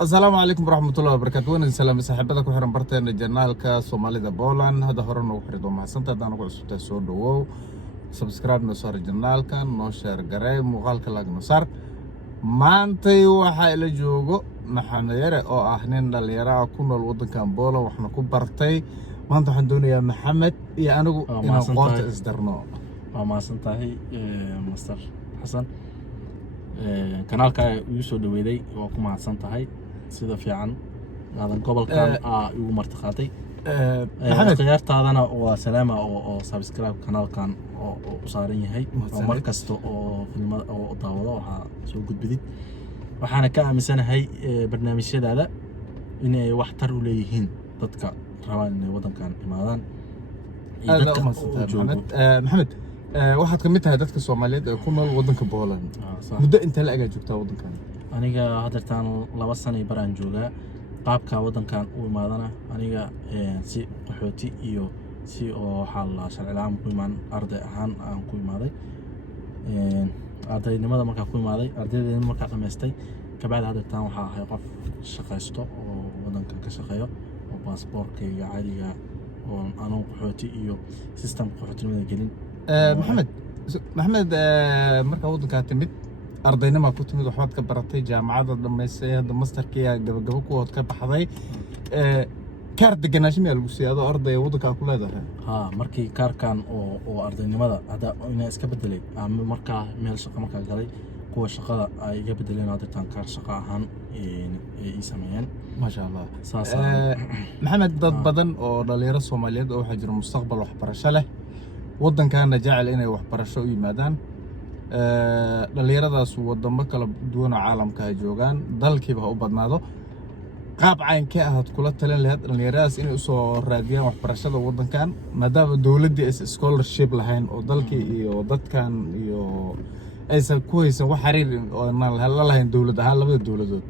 السلام عليكم ورحمة الله وبركاته. وين سلام صاحبتك وحرم برتين جنالك سوماليدا بولان هذا هرنا وحردو مع سنتا دانا قصوتا سودو وو سبسكرايب نصار جنالك نو شير غراي مقالك لاغ نصار maantay waxa ila joogo maxamed yare oo ah nin dhalinyaro ku nool wadankan Boola waxna ku bartay maanta waxaan doonayaa maxamed iyo anigu inaan qoorta isdarno waa maasantahay Mr. Xasan kanaalka uu soo dhaweeday waa ku maasantahay sida fiican aadan gobolkan ugu martaqaatay maxamed qiyaartaadana waa salaama oo subscribe kanaalkan oo u saaran yahay mar kasta oo filmada oo daawado waxa soo gudbidid waxaana ka aaminsanahay barnaamijyadaada inay wax tar u leeyihiin dadka rabaan inay wadankan imaadaan maxamed waxaad kamid tahay dadka Soomaaliyeed ee ku nool wadanka Boola muddo inta la joogtaa wadankan aniga hadartaan 2 sano baraan joogaa qaabka wadankan u imaadana aniga si qaxooti iyo si oo xal sharci la'aan ku imaan arday ahaan aan ku imaaday ardaynimada markaa ku imaaday ardaydeena markaa dhameystay kabacdi hadartaan waxa ahay qof shaqaysto oo wadankan ka shaqeeyo oo baasaboorkayga caadiga oo aan qaxooti iyo system qaxootinimada gelin maxamed markaa wadanka timid ardaynima ku timid waxaad ka baratay jaamacadda dhameysay hadda masterkiya gabagabo ku hood ka baxday kaar deganaansho meel lagu siiyay arday wadanka ku leedahay markii kaarkan oo ardaynimada hada ina iska bedelay ama markaa meel shaqo markaa galay kuwa shaqada ay iga bedeleen hadartaan kaar shaqo ahaan ay sameeyeen ma sha Allah maxamed dad badan oo dhalinyaro Soomaaliyeed oo waxa jira mustaqbal waxbarasho leh wadankaana jecel inay waxbarasho u yimaadaan dhalinyaradaas wadamo kala duwan oo caalamka ay joogaan dalkiiba u badnaado qaab caynkee aad kula talin lahayd dhalinyaradaas inay u soo raadiyaan waxbarashada wadankan maadaama dawladda ay scholarship lahayn oo dalkii iyo dadkan iyo aysan ku haysan wax xiriir oo la lahayn dawlad ahaan labada dawladood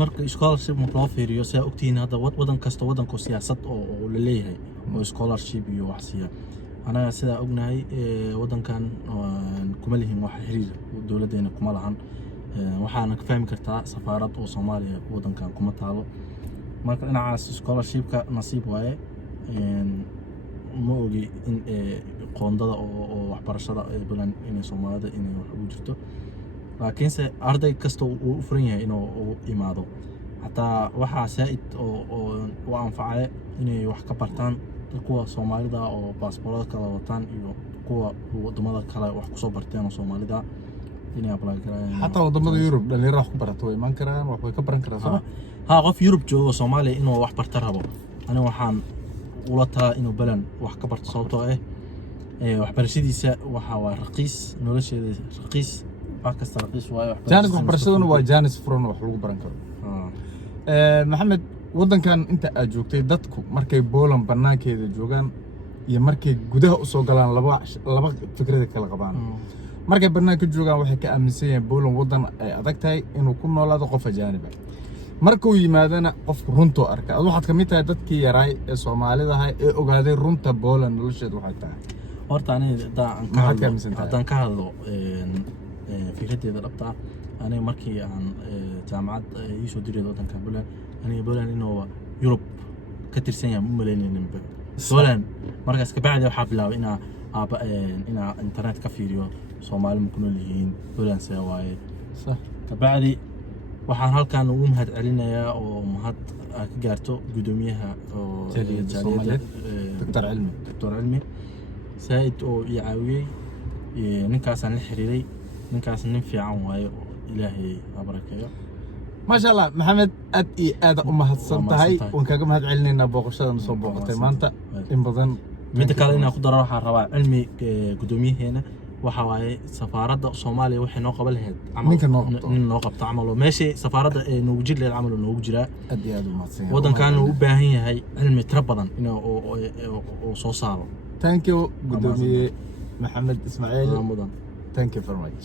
marka scholarship loo fiiriyo si ogtiin hadda wadan kasta wadanku siyaasad oo la leeyahay oo scholarship iyo wax siya أنا سيدا أقولناي ودن كان كملهم واحد حرير دولتين كملهن وحنا كفاهم كرتا سفارات أو صوماليا ودن كان كمتالو ما أنا على سكولارشيب كنصيب واي موجي إن قندة أو وحبرشة بلان إن صوماليا إن وجدته لكن سأرضي كستو وفرينه إنه إمادو حتى واحد سائد أو وأنفعه إنه وحكبرتان kuwa Soomaalida oo baasaboorada kala wataan iyo kuwa wadamada kale wax ku soo barteen oo Soomaalida inay apply karaan hatta wadamada Yurub dhalinyaro wax ku barato way iman karaan wax way ka baran karaan qof Yurub joogo Soomaaliya inuu wax barta rabo aniga waxaan ula talaa inuu balan wax ka barto sababtoo waxbarashadiisa waxa waa raqiis nolosheeda raqiis wax kasta raqiis waayo jaanis waxbarashaduna waa jaanis furan wax lagu baran karo maxamed wadankan inta aad joogtay dadku markay Boolan banaankeeda joogan iyo markay gudaha u soo galaan laba fikrad kala qabaan markay banaanka joogan waxay ka aaminsan yihiin Boolan wadan ay adag tahay inuu ku noolaado qof ajaanib ah markuu yimaadana qof runto arka waxaad ka mid tahay dadkii yaray ee Soomaalida ahay ee ogaaday runta Boolan nolosheedu waxay tahay horta aniga ka hadlo fikradeeda dhabta aniga markii aan jaamacad soo diray wadanka Boolan أنا بولان إنه يوروب كتير سنة مو مليانين بولان مركز كبعد وحابلا إنا إنترنت كفيريو صومال ممكن ليهين بولان سواي صح كبعدي وحن هل كان ومهد علينا يا ومهد كجارتو قدوميها جالية دكتور علمي سايد أو يعاوي نكاس عن الحريري نكاس ننفع عن واي إلهي أبركيه ما شاء الله محمد أدي هذا أمها الصنطهاي ونكاجم هاد علنينا بوقشة نصوب وقتي ما أنت إن بدن متى كلنا أخذ راح الربع علمي قدومي هنا وحواي سفارة صوماليا وحنا قبل هاد عمل نوقف تعمله ماشي سفارة نوجد للعمل ونوجد أدي هذا ما تصير ودن كانوا باهين هاي علمي تربضا إنه وصوصاره Thank you قدومي محمد إسماعيل Thank you very much